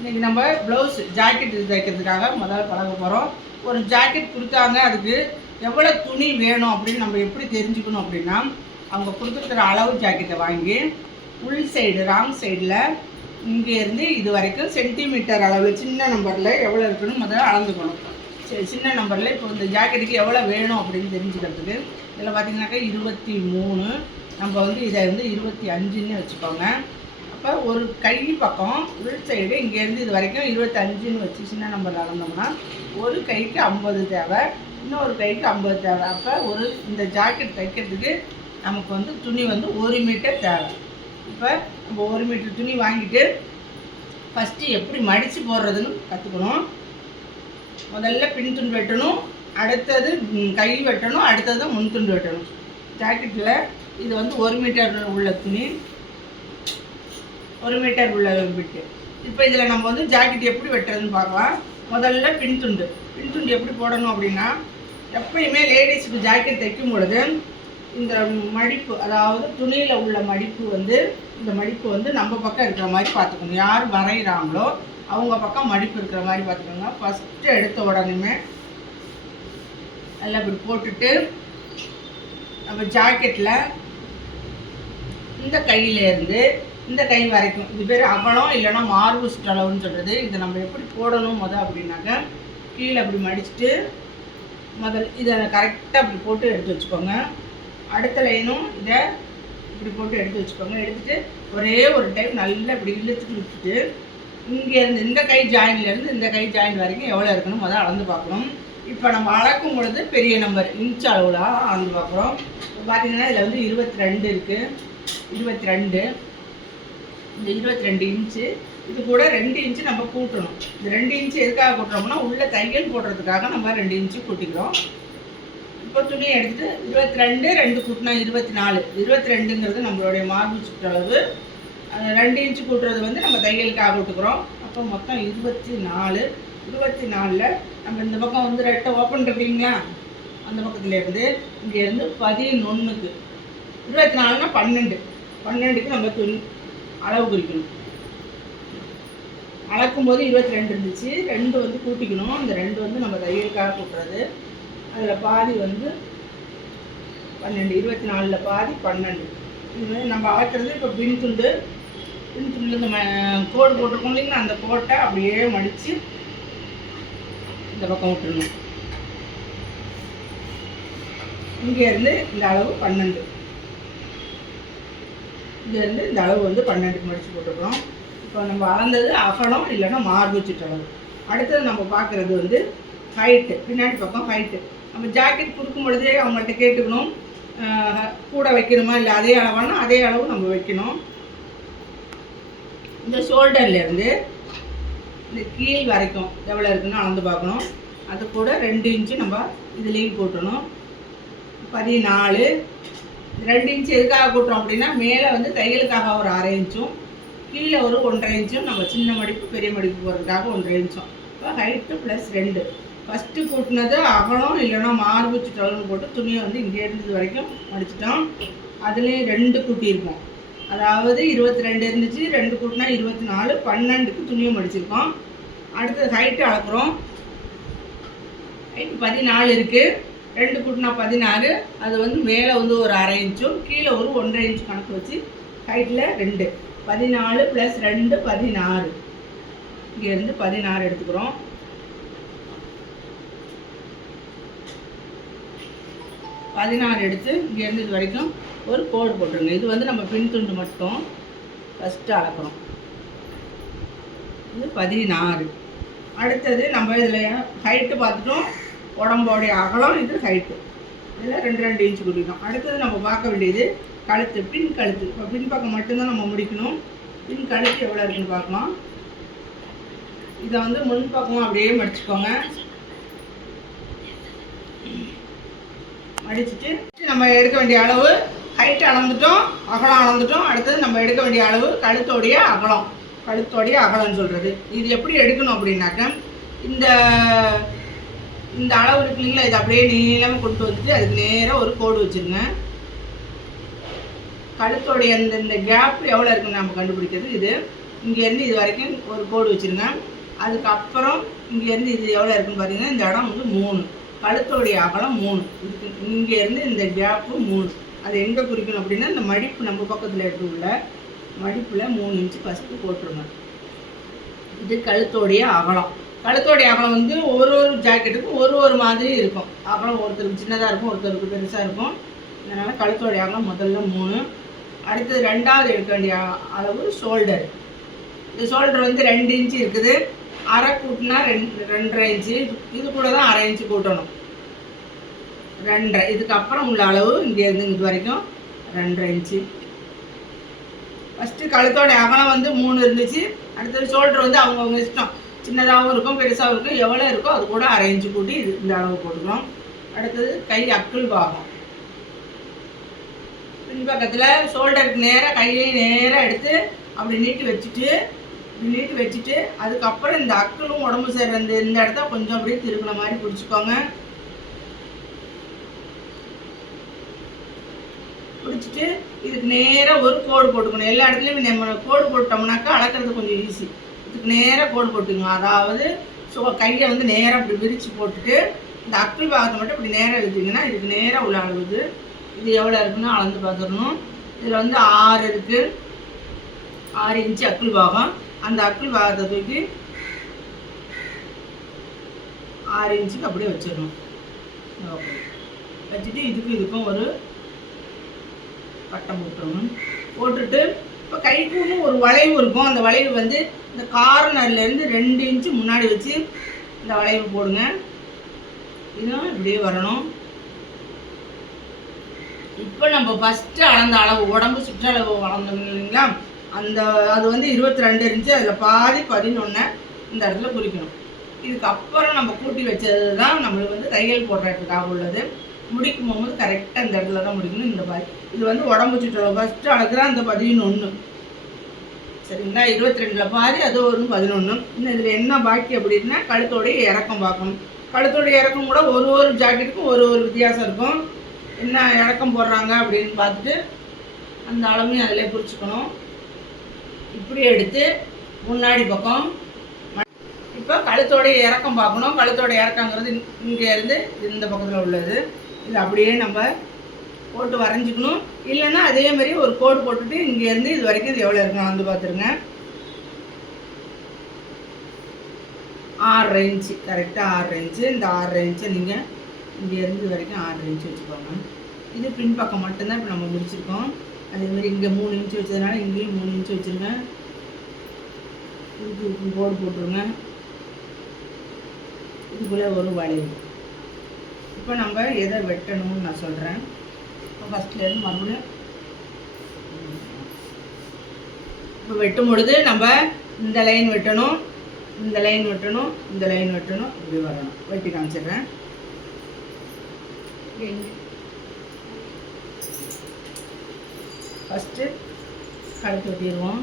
இன்றைக்கி நம்ம blouse jacket தைக்கிறதுக்காக முதல்ல பழக போகிறோம். ஒரு ஜாக்கெட் கொடுத்தாங்க, அதுக்கு எவ்வளோ துணி வேணும் அப்படின்னு நம்ம எப்படி தெரிஞ்சுக்கணும் அப்படின்னா, அவங்க கொடுத்துருக்குற அளவு ஜாக்கெட்டை வாங்கி உள் சைடு ராங் சைடில் இங்கேருந்து இது வரைக்கும் சென்டிமீட்டர் அளவில் சின்ன நம்பரில் எவ்வளோ இருக்குன்னு முதல்ல அளந்துக்கணும். சரி, சின்ன நம்பரில் இப்போ இந்த ஜாக்கெட்டுக்கு எவ்வளோ வேணும் அப்படின்னு தெரிஞ்சுக்கிறதுக்கு இதில் பார்த்திங்கனாக்கா 23, நம்ம வந்து இதை வந்து 25ன்னு வச்சுக்கோங்க. அப்போ ஒரு கை பக்கம் உள் சைடு இங்கேருந்து இது வரைக்கும் 25ன்னு வச்சு சின்ன நம்பர் அளந்தோம்னா ஒரு கைக்கு 50 தேவை, இன்னொரு கைக்கு 50 தேவை. அப்போ இந்த ஜாக்கெட் தைக்கிறதுக்கு நமக்கு வந்து துணி வந்து 1 மீட்டர் தேவை. இப்போ நம்ம 1 மீட்டர் துணி வாங்கிட்டு ஃபஸ்ட்டு எப்படி மடித்து போடுறதுன்னு கற்றுக்கணும். முதல்ல பின் துண்டு வெட்டணும், அடுத்தது கை வெட்டணும், அடுத்தது முன் துண்டு வெட்டணும். ஜாக்கெட்டில் இது வந்து 1 மீட்டர் உள்ள துணி, 1 மீட்டர் உள்ள விட்டு. இப்போ இதில் நம்ம வந்து ஜாக்கெட் எப்படி வெட்டுறதுன்னு பார்க்கலாம். முதல்ல பின் துண்டு எப்படி போடணும் அப்படின்னா, எப்பயுமே லேடிஸுக்கு ஜாக்கெட் தைக்கும் பொழுது இந்த மடிப்பு, அதாவது துணியில் உள்ள மடிப்பு வந்து இந்த மடிப்பு வந்து நம்ம பக்கம் இருக்கிற மாதிரி பார்த்துக்கணும். யார் வரைகிறாங்களோ அவங்க பக்கம் மடிப்பு இருக்கிற மாதிரி பார்த்துக்கோங்க. ஃபஸ்ட்டு எடுத்த உடனே நல்லா இப்படி போட்டுட்டு நம்ம ஜாக்கெட்டில் இந்த கையிலேருந்து இந்த கை வரைக்கும், இது பேர் அகலம் இல்லைன்னா மார்பு சுற்றளவுன்னு சொல்கிறது. இதை நம்ம எப்படி போடணும் அப்படின்னாக்கா, கீழே அப்படி மடிச்சுட்டு இதை கரெக்டாக அப்படி போட்டு எடுத்து வச்சுக்கோங்க. அடுத்த லைனும் இதை இப்படி போட்டு எடுத்து வச்சுக்கோங்க. எடுத்துகிட்டு ஒரே ஒரு டைம் நல்லா இப்படி இழுத்துட்டு இங்கேருந்து இந்த கை ஜாயின்லேருந்து இந்த கை ஜாயின் வரைக்கும் எவ்வளோ இருக்கணும் அளந்து பார்க்கணும். இப்போ நம்ம அளக்கும் பொழுது பெரிய நம்பர் இன்ச் அளவில் அளந்து பார்க்குறோம். இப்போ பார்த்திங்கன்னா இதில் வந்து 22 இருக்குது. 22, இந்த 22 இன்ச்சு, இது கூட 2 இன்ச்சு நம்ம கூட்டணும். இந்த 2 இன்ச்சு எதுக்காக கூட்டுறோம்னா, உள்ளே தையல் போடுறதுக்காக நம்ம 2 இன்ச்சு கூட்டிக்கிறோம். இப்போ துணியை எடுத்துகிட்டு 22, 2 கூட்டினா 24. 22ங்கிறது நம்மளுடைய மார்பு சுற்றளவு. 2 இன்ச்சு கூட்டுறது வந்து நம்ம தையலுக்காக கூட்டுக்கிறோம். அப்போ மொத்தம் 24. 24ல் நம்ம இந்த பக்கம் வந்து ரெட்டை ஓப்பன் இருக்கீங்களா, அந்த பக்கத்துலேருந்து இங்கேருந்து 11க்கு 24னா 12க்கு நம்ம துணி அளவு குறிக்கணும். அளக்கும்போது 22 இருந்துச்சு, 2 வந்து கூட்டிக்கணும். அந்த 2 வந்து நம்ம தையலுக்காக கூட்டுறது. அதில் பாதி வந்து 12, 24ல் பாதி 12. இதுமாதிரி நம்ம அளக்கிறது. இப்போ பின் துண்டு நம்ம கோடு போட்டிருக்கோம் இல்லைங்களா, அந்த கோட்டை அப்படியே மடித்து இந்த பக்கம் விட்டுடணும். இங்கேருந்து இந்த அளவு 12, இங்கேருந்து இந்த அளவு வந்து 12க்கு மடித்து போட்டுக்கிறோம். இப்போ நம்ம அளந்தது அகலம் இல்லைன்னா மார்பு சுற்றளவு. அடுத்தது நம்ம பார்க்குறது வந்து ஹைட்டு, பின்னாடி பக்கம் ஹைட்டு. நம்ம ஜாக்கெட் கொடுக்கும் பொழுதே அவங்கள்ட்ட கேட்டுக்கணும், கூட வைக்கணுமா இல்லை அதே அளவானா அதே அளவு நம்ம வைக்கணும். இந்த ஷோல்டர்லேருந்து இந்த கீழ் வரைக்கும் எவ்வளோ இருக்குன்னு அளந்து பார்க்கணும். அது கூட 2 இன்ச்சு நம்ம இதுலேயும் கூட்டணும். 14. 2 இன்ச்சு எதுக்காக கூட்டுறோம் அப்படின்னா, மேலே வந்து தையலுக்காக ஒரு 1/2 இன்ச்சும், கீழே ஒரு 1/2 இன்ச்சும், நம்ம சின்ன மடிப்பு பெரிய மடிப்பு போகிறதுக்காக 1/2 இன்ச்சும். இப்போ ஹைட்டு +2. ஃபஸ்ட்டு கூட்டினது அகலம் இல்லைன்னா மார்பு சுற்றளவுன்னு போட்டு துணியை வந்து இங்கேருந்து இது வரைக்கும் மடிச்சிட்டோம். அதுலேயும் 2 கூட்டியிருக்கோம். அதாவது 22 இருந்துச்சு, 2 கூட்டினா 24, 12க்கு துணியை மடிச்சிருக்கோம். அடுத்தது ஹைட்டு அளக்குறோம். ஹைட்டு 14 இருக்குது, 2 கூட்டினா 16. அது வந்து மேலே வந்து ஒரு 1/2 இன்ச்சும் கீழே ஒரு 1/2 இன்ச்சு கணக்கு வச்சு ஹைட்டில் 2. 14 + 2 16. இங்கேருந்து 16 எடுத்துக்கிறோம். 16 எடுத்து இங்கேருந்து இது வரைக்கும் ஒரு கோடு போட்டுருங்க. இது வந்து நம்ம பின் துண்டு மட்டும் ஃபஸ்ட்டு அளக்கிறோம். இது 16. அடுத்தது நம்ம இதில் ஹைட்டு பார்த்துட்டோம், உடம்போடைய அகலம், இது ஹைட்டு. இதில் 2 இன்ச்சு கூட்டிக்கணும். அடுத்தது நம்ம பார்க்க வேண்டியது கழுத்து, பின் கழுத்து. இப்போ பின் பக்கம் மட்டும்தான் நம்ம முடிக்கணும். பின் கழுத்து எவ்வளோ இருக்குன்னு பார்க்கலாம். இதை வந்து முன் பக்கம் அப்படியே மடிச்சுக்கோங்க. மடிச்சுட்டு நம்ம எடுக்க வேண்டிய அளவு ஹைட்டு அளந்துட்டோம், அகலம் அளந்துட்டோம். அடுத்தது நம்ம எடுக்க வேண்டிய அளவு கழுத்தோடைய அகலம்னு சொல்கிறது. இது எப்படி எடுக்கணும் அப்படின்னாக்க, இந்த அளவு இருக்கு இல்லைங்களா, இது அப்படியே நீளமாக கொண்டு வந்துட்டு அதுக்கு நேராக ஒரு கோடு வச்சுருங்க. கழுத்தோடைய இந்த கேப் எவ்வளோ இருக்குன்னு நம்ம கண்டுபிடிக்கிறது. இது இங்கேருந்து இது வரைக்கும் ஒரு கோடு வச்சுருங்க. அதுக்கப்புறம் இங்கேருந்து இது எவ்வளோ இருக்குன்னு பார்த்தீங்கன்னா, இந்த இடம் வந்து 3, கழுத்தோடைய அகலம் 3, இதுக்கு இங்கேருந்து இந்த கேப்பு 3. அதை எங்கே குறிக்கணும் அப்படின்னா, இந்த மடிப்பு நம்ம பக்கத்தில் உள்ள மடிப்பில் 3 இன்ச்சு ஃபஸ்ட்டு போட்டுருங்க. இது கழுத்தோடைய அகலம். கழுத்தோடைய அகலம் வந்து ஒரு ஜாக்கெட்டுக்கும் ஒரு மாதிரி இருக்கும். அகலம் ஒருத்தருக்கு சின்னதாக இருக்கும், ஒருத்தருக்கு பெருசாக இருக்கும். அதனால் கழுத்தோடைய அகலம் முதல்ல 3. அடுத்தது 2வது எடுக்க வேண்டிய அளவு ஷோல்டர். இந்த ஷோல்டர் வந்து 2 இன்ச்சு இருக்குது. அரை கூட்டினா 2.5 இன்ச்சு. இது கூட தான் 1/2 இன்ச்சு கூட்டணும். 2.5. இதுக்கப்புறம் உள்ள அளவு இங்கேருந்து இது வரைக்கும் 2.5 இன்ச்சு. ஃபஸ்ட்டு கழுத்தோடைய அகலம் வந்து 3 இருந்துச்சு. அடுத்தது ஷோல்டர் வந்து அவங்கவுங்க இஷ்டம், சின்னதாகவும் இருக்கும் பெருசாகவும் இருக்கும். எவ்வளோ இருக்கோ அது கூட 1/2 இன்ச்சு கூட்டி இது இந்த அளவு போட்டுக்கிறோம். அடுத்தது கை அக்குள் பாகம். பின்பக்கத்தில் ஷோல்டருக்கு நேராக கையை நேராக எடுத்து அப்படி நீட்டி வச்சுட்டு அதுக்கப்புறம் இந்த அக்களும் உடம்பு சேர்ற இந்த இடத்த கொஞ்சம் அப்படியே திருப்பின மாதிரி பிடிச்சிக்கோங்க. பிடிச்சிட்டு இதுக்கு நேராக ஒரு கோடு போட்டுக்கணும். எல்லா இடத்துலையும் நம்ம கோடு போட்டோம்னாக்கா அளக்கிறது கொஞ்சம் ஈஸி. இதுக்கு நேராக கோடு போட்டுக்கணும். அதாவது கையை வந்து நேராக இப்படி விரித்து போட்டுட்டு இந்த அக்குள் பாகத்தை மட்டும் இப்படி நேராக வச்சிங்கன்னா இதுக்கு நேராக உள்ள அளவுது. இது எவ்வளோ இருக்குன்னு அளந்து பார்த்துடணும். இதில் வந்து 6 இருக்குது. 6 இன்ச்சு அக்குள் பாகம். அந்த அக்குள் பாகத்தை தூக்கி 6 இன்ச்சுக்கு அப்படியே வச்சிடணும். ஓகே, வச்சுட்டு இதுக்கும் ஒரு கட்டம் போட்டுருணும். போட்டுட்டு இப்போ கைக்கு ஒரு வளைவு இருக்கும். அந்த வளைவு வந்து இந்த கார்னர்லேருந்து 2 இன்ச்சு முன்னாடி வச்சு இந்த வளைவு போடுங்க. இதுவும் இப்படியே வரணும். இப்போ நம்ம ஃபஸ்ட்டு அளந்த அளவு உடம்பு சுற்றளவு வளர்ந்தோம் இல்லைங்களா, அது வந்து 22 இன்ச்சு. அதில் பாதி 11 இந்த இடத்துல குறிக்கணும். இதுக்கப்புறம் நம்ம கூட்டி வச்சது தான் நம்மளுக்கு வந்து தையல் போடுறதுக்காக உள்ளது. முடிக்கும் போது கரெக்டாக இந்த இடத்துல தான் முடிக்கணும். இந்த பாதி இது வந்து உடம்பு சுற்றளவு ஃபஸ்ட்டு அளக்குற அந்த 11, சரிங்களா? 22ல் பாதி, அது ஒரு 11. இன்னும் இதில் என்ன பாக்கி அப்படின்னா கழுத்தோடைய இறக்கம் பார்க்கணும். கழுத்தோடைய இறக்கம் கூட ஒரு ஜாக்கெட்டுக்கும் ஒரு வித்தியாசம் இருக்கும். என்ன இறக்கம் போடுறாங்க அப்படின்னு பார்த்துட்டு அந்த அளவையும் அதிலே குறிச்சிக்கணும். இப்படி எடுத்து முன்னாடி பக்கம் இப்போ கழுத்தோடைய இறக்கம் பார்க்கணும். கழுத்தோடைய இறக்கங்கிறது இங்கேருந்து இந்த பக்கத்தில் உள்ளது. இது அப்படியே நம்ம போட்டு வரைஞ்சிக்கணும். இல்லைன்னா அதே மாதிரி ஒரு கோடு போட்டுட்டு இங்கேருந்து இது வரைக்கும் இது எவ்வளோ இருக்குன்னு வந்து பார்த்துருங்க. 6.5 இன்ச்சு, கரெக்டாக 6.5 இன்ச்சு. இந்த 6.5 இன்ச்சை நீங்கள் இங்கேருந்து இது வரைக்கும் 6.5 இன்ச்சு வச்சுக்கோங்க. இது பின்பக்கம் மட்டும்தான் இப்போ நம்ம முடிச்சிருக்கோம். அதேமாதிரி இங்கே 3 இன்ச்சு வச்சதுனால இங்கேயும் 3 இன்ச்சு வச்சுருங்க. இதுக்கு கோடு போட்டுருங்க. இதுக்குள்ளே ஒரு வளைவு. இப்போ நம்ம எதை வெட்டணும்னு நான் சொல்கிறேன். இப்போ ஃபஸ்ட்லேருந்து மறுபடியும் இப்போ வெட்டும் பொழுது நம்ம இந்த லைன் வெட்டணும், இந்த லைன் வெட்டணும், இந்த லைன் வெட்டணும், இப்படி வரணும். வெட்டி காமிச்சிடுறேன். ஃபஸ்ட்டு கழுத்து வெட்டிடுவோம்.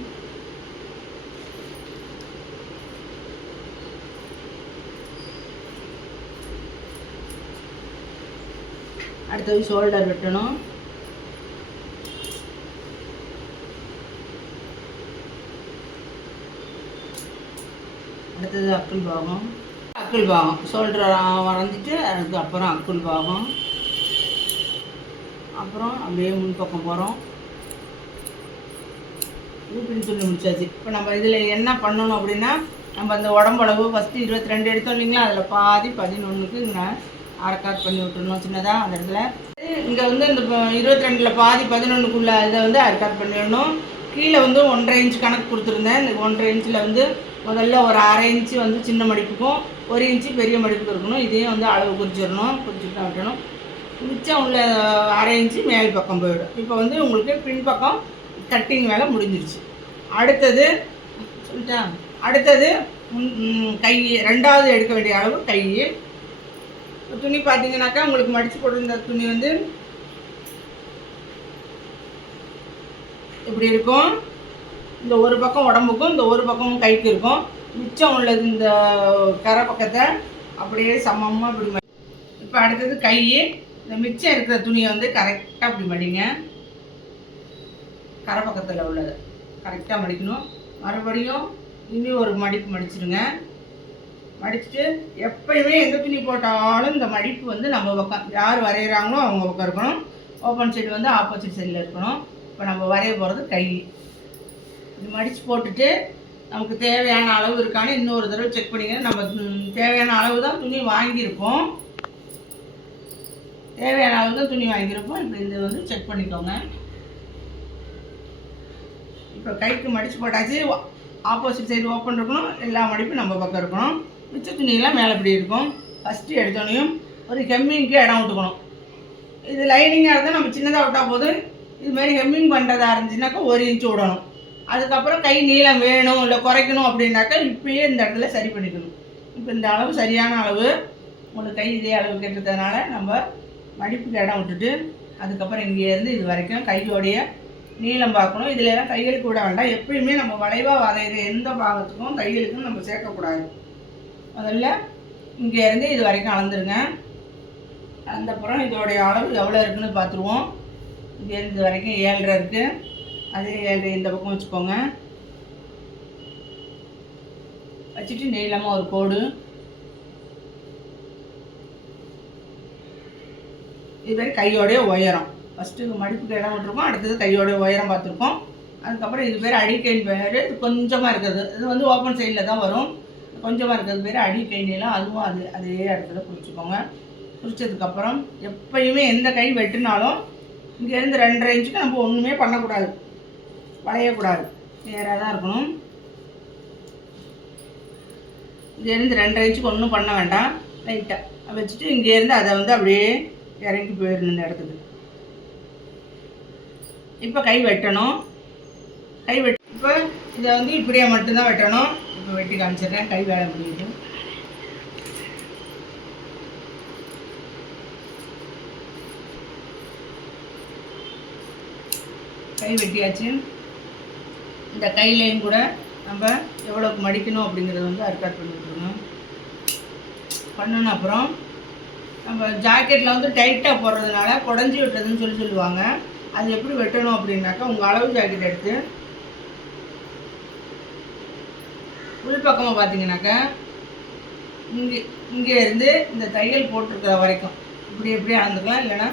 அடுத்தது ஷோல்டர் வெட்டணும். அடுத்தது அக்குள் பாகம். ஷோல்டர் வரைஞ்சிட்டு அதுக்கப்புறம் அக்குள் பாகம். அப்புறம் அப்படியே முன்பக்கம் போகிறோம். இப்படின்னு சொல்லி முடிச்சாச்சு. இப்போ நம்ம இதில் என்ன பண்ணணும் அப்படின்னா, நம்ம அந்த உடம்பளவு ஃபஸ்ட்டு 22 எடுத்தோம் இல்லைங்களா, அதில் பாதி 11க்கு நான் அரைக்காட் பண்ணி விட்டுருணும் சின்னதாக அந்த இடத்துல. இங்கே வந்து இந்த 22ல் பாதி 11க்குள்ள இதை வந்து அரைக்காட் பண்ணிடணும். கீழே வந்து 1.5 இன்ச்சு கணக்கு கொடுத்துருந்தேன். இந்த 1.5 இன்ச்சில் வந்து முதல்ல ஒரு 1/2 இன்ச்சு வந்து சின்ன மடிப்புக்கும் 1 இன்ச்சு பெரிய மடிப்புக்கு இருக்கணும். இதையும் வந்து அளவு குறிச்சிட்டு தான் விட்டணும். மிச்சம் உள்ள 1/2 இன்ச்சு மேல் பக்கம் போயிடும். இப்போ வந்து உங்களுக்கு பின்பக்கம் கட்டிங் வேலை முடிஞ்சிருச்சு. அடுத்தது கை. 2வது எடுக்க வேண்டிய அளவு கை. துணி பார்த்தீங்கன்னாக்கா உங்களுக்கு மடித்து போட்டிருந்த துணி வந்து இப்படி இருக்கும். இந்த ஒரு பக்கம் உடம்புக்கும் இந்த ஒரு பக்கமும் கைக்கு இருக்கும். மிச்சம் உள்ளது இந்த கரை பக்கத்தை அப்படியே சமமாக இப்படி. இப்போ அடுத்தது கை. இந்த மிச்சம் இருக்கிற துணியை வந்து கரெக்டாக அப்படி மடிங்க. கரை பக்கத்தில் உள்ளது கரெக்டாக மடிக்கணும். மறுபடியும் இனி ஒரு மடிப்பு மடிச்சிடுங்க. மடிச்சுட்டு எப்பயுமே எந்த துணி போட்டாலும் இந்த மடிப்பு வந்து நம்ம பக்கம் யார் வரைகிறாங்களோ அவங்க பக்கம் இருக்கணும். ஓப்பன் சைடு வந்து ஆப்போசிட் சைடில் இருக்கணும். இப்போ நம்ம வரைய போகிறது கை. இது மடித்து போட்டுட்டு நமக்கு தேவையான அளவு இருக்கான்னு இன்னொரு தடவை செக் பண்ணிங்க. நம்ம தேவையான அளவு தான் துணி வாங்கியிருப்போம். தேவையான அளவு தான் துணி வாங்கியிருப்போம். இப்போ இதை வந்து செக் பண்ணிக்கோங்க. இப்போ கைக்கு மடித்து போட்டாச்சு. ஆப்போசிட் சைடு ஓப்பன் இருக்கணும். எல்லா மடிப்பும் நம்ம பக்கம் இருக்கணும். மிச்ச துணியெல்லாம் மேலே இப்படி இருக்கும். ஃபஸ்ட்டு எடுத்தோடனையும் ஒரு ஹெம்மிங்க்கு இடம் விட்டுக்கணும். இது லைனிங்காக இருந்தால் நம்ம சின்னதாக விட்டால் போதும். இதுமாரி ஹெம்மிங் பண்ணுறதா இருந்துச்சுனாக்கா 1 இன்ச்சு விடணும். அதுக்கப்புறம் கை நீளம் வேணும் இல்லை குறைக்கணும் அப்படின்னாக்கா இப்பயே இந்த இடத்துல சரி பண்ணிக்கணும். இப்போ இந்த அளவு சரியான அளவு. உங்களுக்கு கை இதே அளவு கேட்டதுனால நம்ம மடிப்புக்கு இடம் விட்டுட்டு அதுக்கப்புறம் இங்கேருந்து இது வரைக்கும் கையோடைய நீளம் பார்க்கணும். இதில் எல்லாம் கைகளுக்கு விட வேண்டாம். எப்பயுமே நம்ம வளைவாக வரைகிற எந்த பாகத்துக்கும் கைகளுக்கும் நம்ம சேர்க்கக்கூடாது. முதல்ல இங்கேருந்து இது வரைக்கும் அளந்துருங்க. அளந்தப்புறம் இதோடைய அளவு எவ்வளோ இருக்குன்னு பார்த்துருவோம். இங்கேருந்து இது வரைக்கும் 7.5 இருக்குது. அதே 7.5 இந்த பக்கம் வச்சுக்கோங்க. வச்சுட்டு நீளமாக ஒரு கோடு. இதுமாதிரி கையோடைய உயரம் ஃபஸ்ட்டு மடிப்புக்கு இடம் விட்டுருக்கோம். அடுத்தது கையோடைய உயரம் பார்த்துருக்கோம். அதுக்கப்புறம் இது பேர் அடிக்கைன்னு பேர். இது கொஞ்சமாக இருக்கிறது. இது வந்து ஓப்பன் சைடில் தான் வரும். கொஞ்சமாக இருக்கிறது பேர் அடிக்கை நீளம். அதுவும் அதே இடத்துல குறிச்சிக்கோங்க. குறிச்சதுக்கப்புறம் எப்பயுமே எந்த கை வெட்டினாலும் இங்கேருந்து 2.5 இன்ச்சுக்கு நம்ம ஒன்றுமே பண்ணக்கூடாது. வளையக்கூடாது. நேராக தான் இருக்கணும். இங்கேருந்து 2.5 இன்ச்சுக்கு ஒன்றும் பண்ண வேண்டாம். லைட்டாக வச்சுட்டு இங்கேருந்து அதை வந்து அப்படியே இறங்கி போயிடணும் இந்த இடத்துக்கு. இப்போ கை வெட்டணும். இப்போ இதை வந்து இப்படியே மட்டும்தான் வெட்டணும். இப்போ வெட்டி காமிச்சிடுறேன். கை வேலை முடியுது. கை வெட்டியாச்சு. இந்த கையிலையும் கூட நம்ம எவ்வளோக்கு மடிக்கணும் அப்படிங்கிறத வந்து அர்க்காட் பண்ணி விட்டுருணும். பண்ணணும். அப்புறம் நம்ம ஜாக்கெட்டில் வந்து டைட்டாக போடுறதுனால குடஞ்சி வெட்டுறதுன்னு சொல்லுவாங்க. அது எப்படி வெட்டணும் அப்படின்னாக்கா உங்கள் அளவு ஜாக்கெட் எடுத்து உள்பக்கமாக பார்த்தீங்கன்னாக்கா இங்கே இருந்து இந்த தையல் போட்டிருக்கிற வரைக்கும் இப்படியே அளந்துக்கலாம். இல்லைன்னா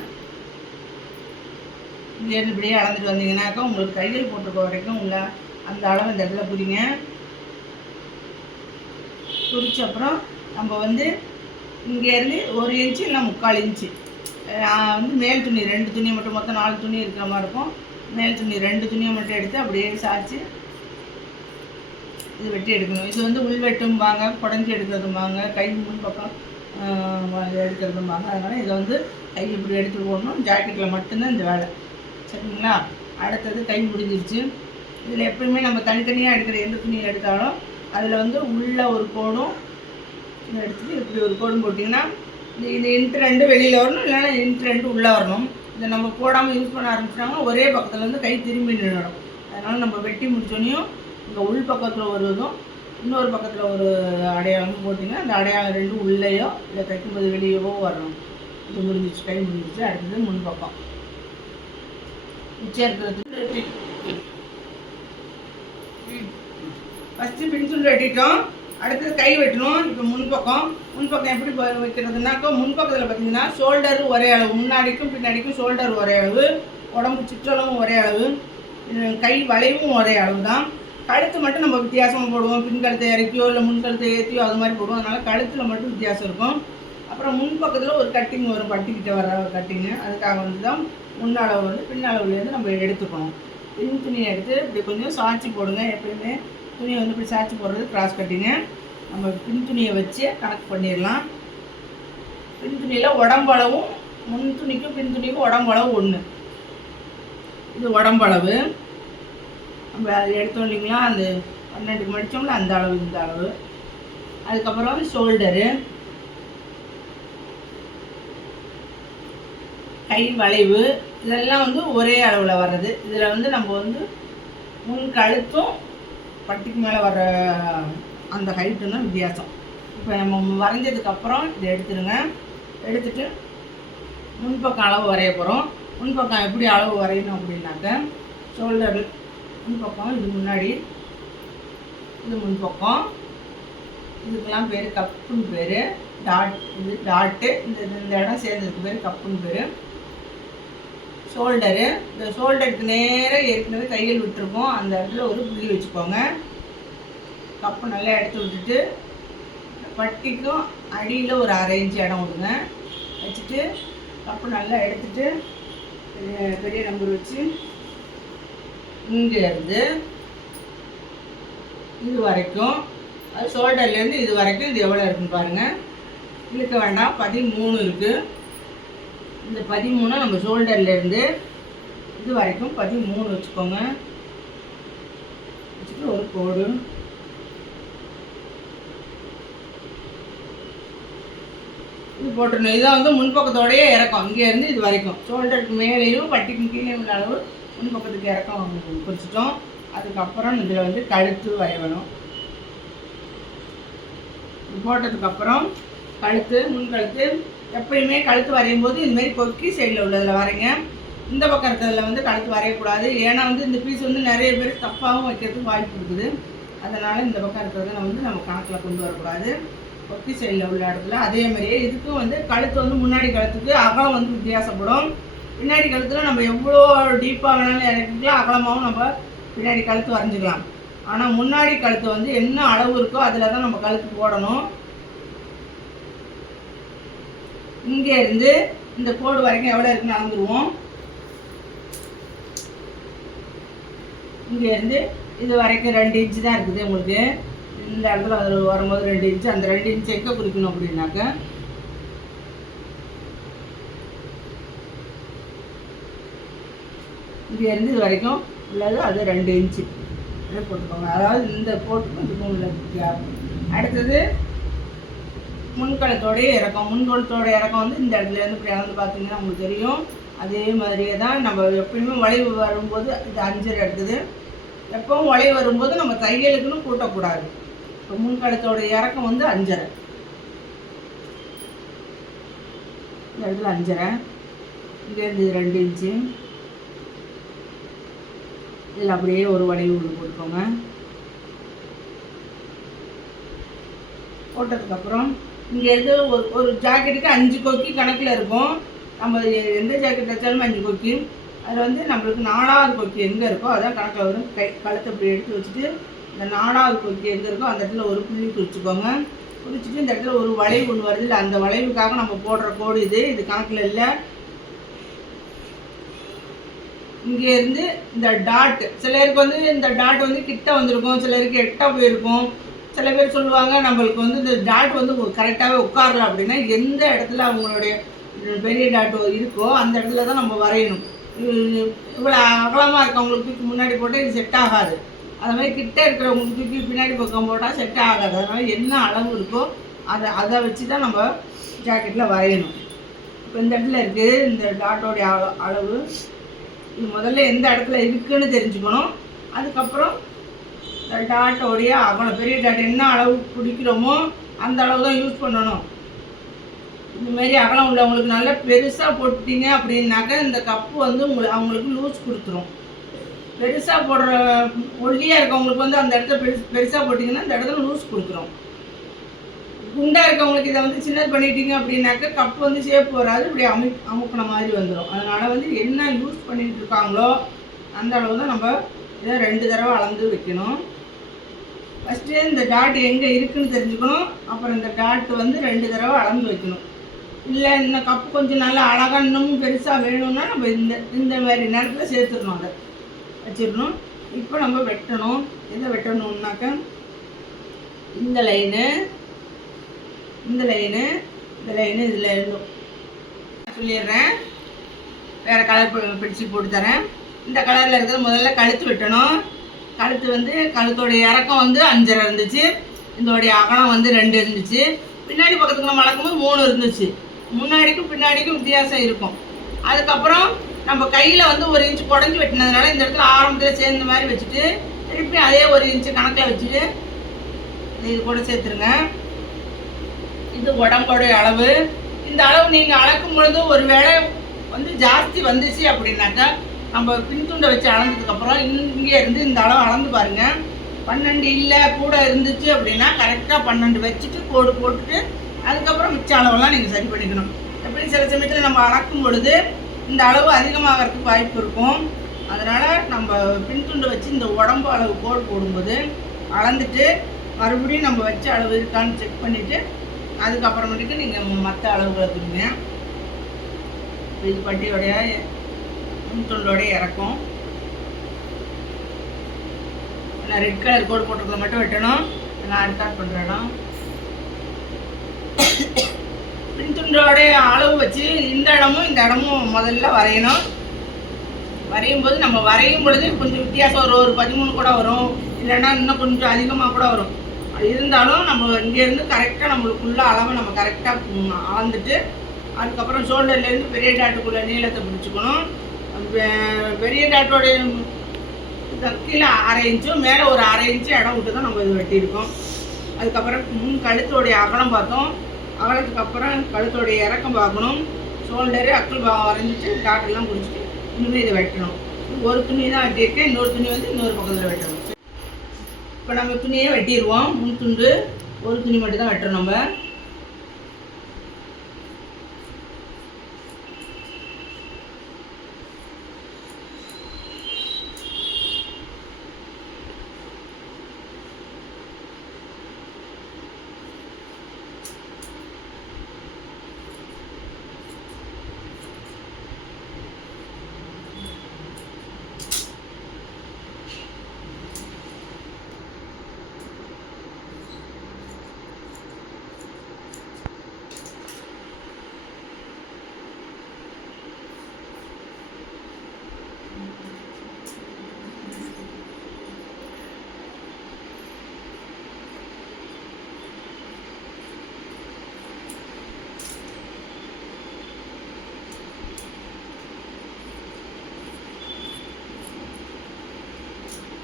இங்கேருந்து இப்படியே அளந்துட்டு வந்தீங்கன்னாக்கா உங்களுக்கு தையல் போட்டிருக்க வரைக்கும் உள்ள அந்த அளவு இந்த இடத்துல புரிங்க. குறிச்ச அப்புறம் நம்ம வந்து இங்கேருந்து 1 இன்ச்சு இல்லை 3/4 இன்ச்சு வந்து மேல் துணி 2 துணியை மட்டும் மொத்தம் 4 துணி இருக்கிற மாதிரி இருக்கும். மேல் துணி 2 துணியை மட்டும் எடுத்து அப்படியே சாய்ச்சி இது வெட்டி எடுக்கணும். இது வந்து உள்வெட்டும்பாங்க, குடஞ்சி எடுக்கிறதும்பாங்க, கை முன் பக்கம் எடுக்கிறதும்பாங்க. அதனால் இதை வந்து கை இப்படி எடுத்து போடணும். ஜாக்கெட்டில் மட்டும்தான் இந்த வேலை. சரிங்களா? அடுத்தது கை முடிஞ்சிருச்சு. இதில் எப்பயுமே நம்ம தனித்தனியாக எடுக்கிற எந்த துணியை எடுத்தாலும் அதில் வந்து உள்ள ஒரு கோடும் எடுத்துகிட்டு இப்படி ஒரு கோடும் போட்டிங்கன்னா இது இன்ட்டு 2 வெளியில் வரணும். இல்லைன்னா இன்ட்டு 2 உள்ளே வரணும். இதை நம்ம போடாமல் யூஸ் பண்ண ஆரம்பிச்சிட்டாங்கன்னா ஒரே பக்கத்தில் வந்து கை திரும்பி நின்றுடும். அதனால் நம்ம வெட்டி முடிச்சோன்னையும் இங்கே உள் பக்கத்தில் ஒரு இதுவும் இன்னொரு பக்கத்தில் ஒரு அடையாளமும் போட்டிங்கன்னா அந்த அடையாளம் 2 உள்ளேயோ இல்லை தைக்கும்போது வெளியவோ வரணும். இது முடிஞ்சிச்சு. கை முடிஞ்சிச்சு. அடுத்தது முன் பக்கம் மிச்சம் இருக்கிறது ஃபஸ்ட்டு பின்சுல் வெட்டிட்டோம். அடுத்தது கை வெட்டணும். இப்போ முன்பக்கம் எப்படி வைக்கிறதுனாக்கா முன்பக்கத்தில் பார்த்தீங்கன்னா ஷோல்டர் ஒரே அளவு, முன்னாடிக்கும் பின்னாடிக்கும் ஷோல்டர் ஒரே அளவு, உடம்பு சுற்றளவும் ஒரே அளவு, கை வளைவும் ஒரே அளவு தான். கழுத்து மட்டும் நம்ம வித்தியாசமாக போடுவோம். பின்கழுத்தை இறக்கியோ இல்லை முன்கழுத்தை ஏற்றியோ அது மாதிரி போடுவோம். அதனால் கழுத்தில் மட்டும் வித்தியாசம் இருக்கும். அப்புறம் முன்பக்கத்தில் ஒரு கட்டிங் வரும், பட்டிக்கிட்ட வர கட்டிங்கு. அதுக்காக வந்து தான் முன்னளவு வந்து பின்னளவுலேருந்து நம்ம எடுத்துக்கணும். பின் துணியை எடுத்து இப்படி கொஞ்சம் சாய்ச்சி போடுங்க. எப்பயுமே துணியை வந்து இப்படி சாய்ச்சி போடுறது கிராஸ் கட்டிங்க. நம்ம பின் துணியை வச்சு கணக்கு பண்ணிடலாம். பின் துணியில் உடம்பளவும் முன் துணிக்கும் பின் துணிக்கும் உடம்பளவு 1. இது உடம்பளவு. நம்ம அது எடுத்தோம் இல்லைங்களா, அந்த 12க்கு மடித்தோம்ல அந்த அளவு இந்த அளவு. அதுக்கப்புறம் ஷோல்டரு, கை வளைவு, இதெல்லாம் வந்து ஒரே அளவில் வர்றது. இதில் வந்து நம்ம வந்து முன் கழுத்தும் பட்டிக்கு மேலே வர்ற அந்த ஹைட்டு தான் வித்தியாசம். இப்போ நம்ம வரைஞ்சதுக்கப்புறம் இதை எடுத்துடுங்க. எடுத்துட்டு முன்பக்கம் அளவு வரைய போகிறோம். முன்பக்கம் எப்படி அளவு வரையணும் அப்படின்னாக்க ஷோல்டரு முன்பக்கம் இது முன்னாடி இது முன்பக்கம். இதுக்கெல்லாம் பேர் கப்புன்னு பேர். டாட், இது டாட்டு, இந்த இடம் சேர்ந்ததுக்கு பேர் கப்புன்னு பேர். ஷோல்டரு, இந்த ஷோல்டருக்கு நேராக ஏற்கனவே தையல் விட்டுருக்கோம், அந்த இடத்துல ஒரு புள்ளி வச்சுக்கோங்க. கப்பு நல்லா எடுத்து விட்டுட்டு பட்டிக்கும் அடியில் ஒரு 1/2 இன்ச்சு இடம் விடுங்க. வச்சுட்டு கப்பு நல்லா எடுத்துட்டு பெரிய நம்பர் வச்சு இங்கே இருந்து இது வரைக்கும், அது ஷோல்டர்லேருந்து இது வரைக்கும் இது எவ்வளோ இருக்குன்னு பாருங்கள். இழுக்க வேண்டாம், 13 இருக்குது. இந்த 13 நம்ம ஷோல்டர்லேருந்து இது வரைக்கும் 13 வச்சுக்கோங்க. வச்சுட்டு ஒரு கோடு இது போட்டுருணும். இதான் வந்து முன்பக்கத்தோடையே இறக்கம், இங்கேருந்து இது வரைக்கும் ஷோல்டருக்கு மேலேயும் பட்டிக்கு கீழே உள்ள அளவு முன்பக்கத்துக்கு இறக்கம் குறிச்சிட்டோம். அதுக்கப்புறம் இதில் வந்து கழுத்து வரையணும். போட்டதுக்கப்புறம் கழுத்து, முன்கழுத்து, எப்பயுமே கழுத்து வரையும் போது இதுமாரி கொக்கி சைடில் உள்ளதில் வரைங்க. இந்த பக்கம் இருக்கிறதுல வந்து கழுத்து வரையக்கூடாது. ஏன்னா வந்து இந்த பீஸ் வந்து நிறைய பேர் தப்பாகவும் வைக்கிறதுக்கு வாய்ப்பு இருக்குது. அதனால் இந்த பக்கம் இருக்கிறத வந்து நம்ம கணக்கில் கொண்டு வரக்கூடாது. கொக்கி சைடில் உள்ள இடத்துல அதே மாதிரியே இதுக்கும் வந்து கழுத்து வந்து முன்னாடி கழுத்துக்கு அகலம் வந்து வித்தியாசப்படும். பின்னாடி கழுத்தில் நம்ம எவ்வளோ டீப்பாக வேணாலும் இறக்கிக்கலாம், அகலமாகவும் நம்ம பின்னாடி கழுத்து வரைஞ்சிக்கலாம். ஆனால் முன்னாடி கழுத்து வந்து என்ன அளவு இருக்கோ அதில் தான் நம்ம கழுத்து போடணும். இங்கே இருந்து இந்த கோடு வரைக்கும் எவ்வளோ இருக்குன்னு அளந்துருவோம். இங்கே இருந்து இது வரைக்கும் 2 இன்ச்சு தான் இருக்குது உங்களுக்கு. இந்த இடத்துல அதில் வரும்போது 2 இன்ச்சு, அந்த 2 இன்ச்சு எங்கே குறிக்கணும் அப்படின்னாக்க இங்கே இருந்து இது வரைக்கும் உள்ளது அது 2 இன்ச்சு போட்டுக்கோங்க. அதாவது இந்த போட்டுக்கும் இதுக்கும் உள்ள கேப். அடுத்தது முன்கழுத்தோடைய இறக்கம். முன்கழுத்தோட இறக்கம் வந்து இந்த இடத்துல இருந்து இப்படி அளந்து பார்த்தீங்கன்னா உங்களுக்கு தெரியும். அதே மாதிரியே தான் நம்ம எப்பயுமே வளைவு வரும்போது இது 5 எடுக்குது. எப்பவும் வளைவு வரும்போது நம்ம தையலுக்குன்னு கூட்டக்கூடாது. இப்போ முன்கழுத்தோட இறக்கம் வந்து 5.5, இந்த இடத்துல 5.5, இங்கேருந்து 2 இன்ச்சு. இதில் அப்படியே ஒரு வளைவு ஒன்று போட்டுக்கோங்க. போட்டதுக்கப்புறம் இங்கேருந்து ஒரு ஜாக்கெட்டுக்கு 5 கொக்கி கணக்கில் இருக்கும். நம்ம எந்த ஜாக்கெட் வச்சாலும் 5 கொக்கி. அதில் வந்து நம்மளுக்கு 4வது கொக்கி எங்கே இருக்கோ அதான் கணக்கில் வரும். கழுத்தை அப்படி எடுத்து வச்சுட்டு இந்த 4வது கொக்கி எங்கே இருக்கோ அந்த இடத்துல ஒரு புள்ளி குறிச்சிக்கோங்க. குறிச்சிட்டு இந்த இடத்துல ஒரு வளைவு ஒன்று வருது இல்லை, அந்த வளைவுக்காக நம்ம போடுற கோடு இது கணக்கில் இல்லை. இங்கேருந்து இந்த டாட், சிலருக்கு வந்து இந்த டாட் வந்து கிட்ட வந்திருக்கும், சிலருக்கு எட்ட போயிருக்கும். சில பேர் சொல்லுவாங்க நம்மளுக்கு வந்து இந்த டாட் வந்து கரெக்டாகவே உட்காரல அப்படின்னா எந்த இடத்துல அவங்களுடைய பெரிய டாட் இருக்கோ அந்த இடத்துல தான் நம்ம வரையணும். இவ்வளோ அகலமாக இருக்கவங்களுக்கு தூக்கி முன்னாடி போட்டால் இது செட் ஆகாது. அது மாதிரி கிட்ட இருக்கிறவங்களுக்கு தூக்கி பின்னாடி பக்கம் போட்டால் செட் ஆகாது. அதனால் என்ன அளவு இருக்கோ அதை வச்சு தான் நம்ம ஜாக்கெட்டில் வரையணும். இப்போ இந்த இடத்துல இருக்குது இந்த டாட்டோடைய அளவு. இது முதல்ல எந்த இடத்துல இருக்குதுன்னு தெரிஞ்சுக்கணும். அதுக்கப்புறம் டாட்டோடைய அகலம், பெரிய டாட் என்ன அளவு பிடிக்கிறோமோ அந்த அளவு தான் யூஸ் பண்ணணும். இந்தமாரி அகலம் உள்ளவங்களுக்கு நல்லா பெருசாக போட்டுட்டீங்க அப்படின்னாக்க இந்த கப்பு வந்து அவங்களுக்கு லூஸ் கொடுத்துரும். பெருசாக போடுற ஒல்லியாக இருக்கவங்களுக்கு வந்து அந்த இடத்துல பெருசாக போட்டிங்கன்னா இந்த இடத்துல லூஸ் கொடுத்துரும். குண்டாக இருக்கவங்களுக்கு இதை வந்து சின்னது பண்ணிட்டீங்க அப்படின்னாக்க கப்பு வந்து ஷேப் வராது, இப்படி அமுக்கின மாதிரி வந்துடும். அதனால் வந்து என்ன யூஸ் பண்ணிகிட்டு இருக்காங்களோ அந்த அளவு தான் நம்ம இதை 2 தடவை அளந்து வைக்கணும். ஃபஸ்ட்டு இந்த டாட் எங்கே இருக்குதுன்னு தெரிஞ்சுக்கணும். அப்புறம் இந்த டாட் வந்து 2 தடவை அளந்து வைக்கணும். இல்லை இந்த கப்பு கொஞ்சம் நல்லா அழகாக இன்னமும் பெருசாக வேணும்னா நம்ம இந்த மாதிரி நேரத்தில் சேர்த்துடணும், அதை வச்சிடணும். இப்போ நம்ம வெட்டணும். எதை வெட்டணும்னாக்க இந்த லைனு இதில் இருந்தும் சொல்லிடுறேன். வேறு கலர் பிடிச்சி போட்டு தரேன். இந்த கலரில் இருக்கிறது முதல்ல கழுத்து வெட்டணும். கழுத்து வந்து கழுத்தோடைய இறக்கம் வந்து 5.5 இருந்துச்சு. இதோடைய அகலம் வந்து 2 இருந்துச்சு. பின்னாடி பக்கத்துக்கு நம்ம வளர்க்கும்போது 3 இருந்துச்சு. முன்னாடிக்கும் பின்னாடிக்கும் வித்தியாசம் இருக்கும். அதுக்கப்புறம் நம்ம கையில் வந்து 1 இன்ச்சு குடஞ்சி வெட்டினதுனால இந்த இடத்துல ஆரம்பத்தில் சேர்ந்த மாதிரி வச்சுட்டு திருப்பி அதே 1 இன்ச்சு கணக்கில் வச்சுட்டு இது கூட சேர்த்துருங்க. இது உடம்போடைய அளவு. இந்த அளவு நீங்கள் அளக்கும் பொழுது ஒரு வேளை வந்து ஜாஸ்தி வந்துச்சு அப்படின்னாக்கா நம்ம பின்துண்டை வச்சு அளந்ததுக்கப்புறம் இங்கே இருந்து இந்த அளவு அளந்து பாருங்கள். 12 இல்லை கூட இருந்துச்சு அப்படின்னா கரெக்டாக 12 வச்சுட்டு கோடு போட்டுட்டு அதுக்கப்புறம் மிச்ச அளவெல்லாம் நீங்கள் சரி பண்ணிக்கணும். எப்படி சில சமயத்தில் நம்ம அளக்கும் பொழுது இந்த அளவு அதிகமாகிறதுக்கு வாய்ப்பு இருக்கும். அதனால் நம்ம பின்துண்டு வச்சு இந்த உடம்பு அளவு கோடு போடும்போது அளந்துட்டு மறுபடியும் நம்ம வச்ச அளவு இருக்கான்னு செக் பண்ணிவிட்டு அதுக்கப்புறமேட்டுக்கு நீங்கள் மற்ற அளவுகளை கொடுங்க. இது பட்டியோடைய பின்துண்டோடைய இறக்கும். நான் ரெட் கலர் கோடு போட்டுறத மட்டும் வெட்டணும். நான் ரெக்கார்ட் பண்ணுற இடம் பின்துண்டோடைய அளவு வச்சு இந்த இடமும் முதல்ல வரையணும். வரையும் போது நம்ம வரையும் பொழுது கொஞ்சம் வித்தியாசம் வரும். ஒரு 13 கூட வரும், இல்லைன்னா இன்னும் கொஞ்சம் அதிகமாக கூட வரும். இருந்தாலும் நம்ம இங்கேருந்து கரெக்டாக நம்மளுக்குள்ள அளவை நம்ம கரெக்டாக அளந்துட்டு அதுக்கப்புறம் ஷோல்டர்லேருந்து பெரிய டாட்டுக்குள்ளே நீளத்தை பிடிச்சிக்கணும். பெரிய டாட்டோடைய கீழே 1/2 இன்ச்சும் மேலே ஒரு 1/2 இன்ச்சு இடம் விட்டு தான் நம்ம இது வெட்டியிருக்கோம். அதுக்கப்புறம் கழுத்தோடைய அகலம் பார்த்தோம். அகலத்துக்கு அப்புறம் கழுத்தோடைய இறக்கம் பார்க்கணும். ஷோல்டரு அக்கிள் வரைஞ்சிட்டு டாட்டெல்லாம் பிடிச்சிட்டு இனிமேல் இதை வெட்டணும். ஒரு துணி தான் வெட்டியிருக்கேன், இன்னொரு துணி வந்து இன்னொரு பக்கத்தில் வெட்டணும். இப்போ நம்ம துணியே வெட்டிடுவோம். முன் துண்டு ஒரு துணி மட்டும் தான் வெட்டுறோம் நம்ம.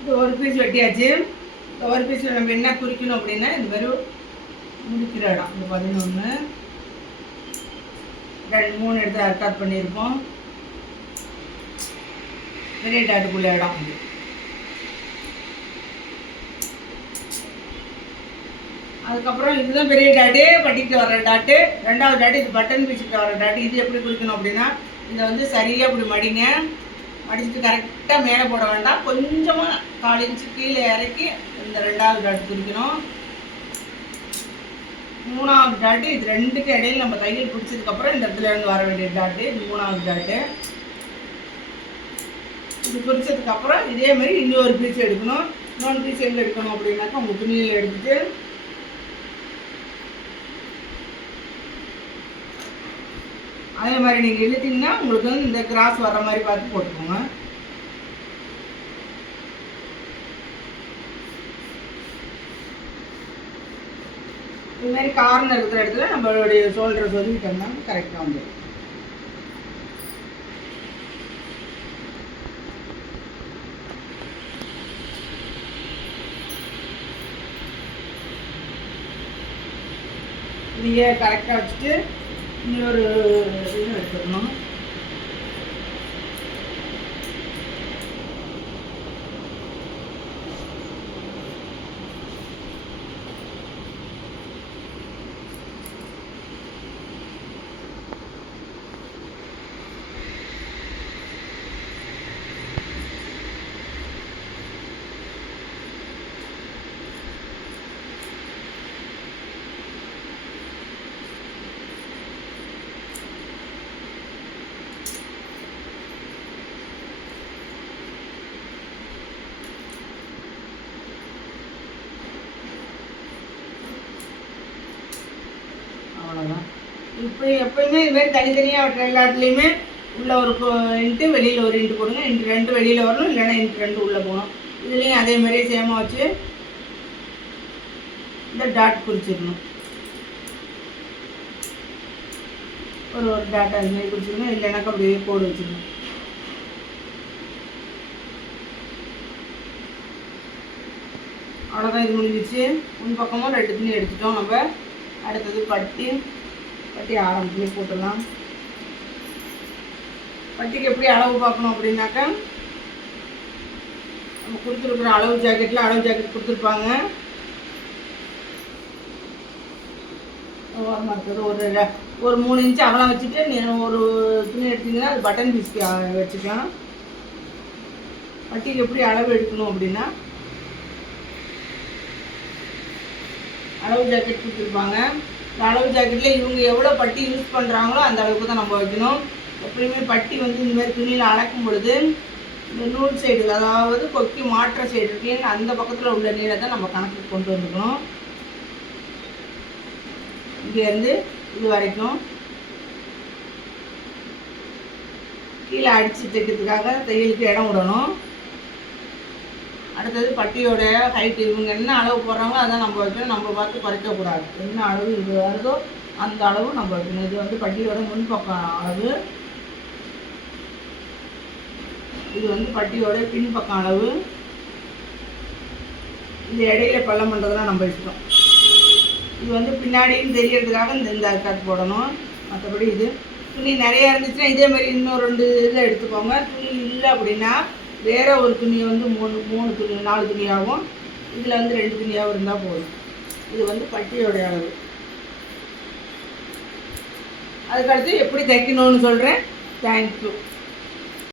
இது ஒரு பீஸ் வெட்டியாச்சு. ஒரு பீஸில் நம்ம என்ன குறிக்கணும் அப்படின்னா இது வெறும் முடிக்கிற இடம். இந்த 11 2 3 எடுத்து ரெக்கார்ட் பண்ணியிருப்போம். பெரிய டாட்டுக்குள்ள இடம் இது. அதுக்கப்புறம் இதுதான் பெரிய டாட்டு, பட்டிக்கிட்டு வர டாட்டு. ரெண்டாவது டாட்டு இது பட்டன் பீச்சுக்கிட்ட வர டாட்டு. இது எப்படி குறிக்கணும் அப்படின்னா இதை வந்து சரியாக இப்படி மடிங்க. மடிச்சுட்டு கரெக்டாக மேலே போட வேண்டாம், கொஞ்சமாக 4 இன்ச்சு கீழே இறக்கி இந்த ரெண்டாவது டாட்டு குறிக்கணும். மூணாவது டாட்டு இது ரெண்டுக்கு இடையில நம்ம தையல் பிடிச்சதுக்கப்புறம் இந்த இடத்துல இருந்து வர வேண்டிய டாட்டு இது மூணாவது டாட்டு. இது குறிச்சதுக்கப்புறம் இதே மாதிரி இன்னொரு பீஸ் எடுக்கணும். இன்னொரு பீஸ் எங்கே எடுக்கணும் அப்படின்னாக்கா உங்கள் துணியில் எடுத்துட்டு அதே மாதிரி நீங்கள் இழுத்தீங்கன்னா உங்களுக்கு வந்து இந்த கிராஸ் வர்ற மாதிரி பார்த்து போட்டுக்கோங்க. இது மாதிரி கார்னர் இருக்கிற இடத்துல நம்மளுடைய ஷோல்டர் சொல்லிட்டோம்னா கரெக்டாக வந்துடும். இதையே கரெக்டாக வச்சுட்டு இன்னொரு இது எடுத்துக்கணும். அவ்வளோதான். இப்போ எப்போயுமே இதுமாரி தனித்தனியாக வெட்டுற எல்லாத்துலேயுமே உள்ள ஒரு இன்ட்டு வெளியில் ஒரு இன்ட்டு போடுங்க. இன்ட்டு 2 வெளியில் வரணும், இல்லைன்னா இன்ட்டு 2 உள்ளே போகணும். இதுலேயும் அதே மாதிரியே சேமாக வச்சு இந்த டாட் குறிச்சிடணும். ஒரு டாட் அது மாதிரி குறிச்சிடணும், இல்லைனாக்கா அப்படியே கோடு வச்சுக்கணும். அவ்வளோதான், இது முடிஞ்சிச்சு. முன் பக்கமும் 2 துணி எடுத்துட்டோம் நம்ம. அடுத்தது பட்டி ஆரம்பத்துலேயே போட்டுடலாம். பட்டிக்கு எப்படி அளவு பார்க்கணும் அப்படின்னாக்கா நம்ம கொடுத்துருக்குற அளவு ஜாக்கெட்டில் அளவு ஜாக்கெட் கொடுத்துருப்பாங்க. ஓரமாக இருக்கிறது ஒரு 3 இன்ச்சு அகலம் வச்சுட்டு நீங்கள் ஒரு துணி எடுத்திங்கன்னா அது பட்டன் பீஸ்க்கு வச்சுக்கலாம். பட்டிக்கு எப்படி அளவு எடுக்கணும் அப்படின்னா அளவு ஜாக்கெட் கொடுத்துருப்பாங்க. இந்த அளவு ஜாக்கெட்டில் இவங்க எவ்வளோ பட்டி யூஸ் பண்ணுறாங்களோ அந்த அளவுக்கு தான் நம்ம வைக்கணும். எப்படியுமே பட்டி வந்து இந்த மாதிரி துணியில் அளக்கும் பொழுது இந்த நூல் சைடு, அதாவது கொக்கி மாற்ற சைடு இருக்குன்னு அந்த பக்கத்தில் உள்ள நீளத்தை நம்ம கணக்கு கொண்டு வந்துக்கணும். இங்கேருந்து இது வரைக்கும் கீழே அடித்து தைக்கிறதுக்காக தையலுக்கு இடம் விடணும். அடுத்தது பட்டியோட ஹைட்டு இவங்க என்ன அளவு போடுறாங்களோ அதான் நம்ம வைக்கணும். நம்ம பார்த்து குறைக்கக்கூடாது. என்ன அளவு இது வருதோ அந்த அளவு நம்ம வைக்கணும். இது வந்து பட்டியோட முன்பக்கம் அளவு, இது வந்து பட்டியோட பின்பக்கம் அளவு. இந்த இடையில பள்ளம் பண்ணுறதுலாம் நம்ம இஷ்டம். இது வந்து பின்னாடியும் தெரியறதுக்காக இந்த கட் போடணும். மற்றபடி இது துணி நிறையா இருந்துச்சுன்னா இதேமாதிரி இன்னும் 2 இதில் எடுத்துக்கோங்க. துணி இல்லை அப்படின்னா வேறு ஒரு துணியை வந்து 3 துணி 4 துணியாகவும் இதில் வந்து 2 துணியாகவும் இருந்தால் போதும். இது வந்து பட்டியோடைய அளவு. அதுக்கடுத்து எப்படி தைக்கணும்னு சொல்கிறேன். தேங்க்யூ.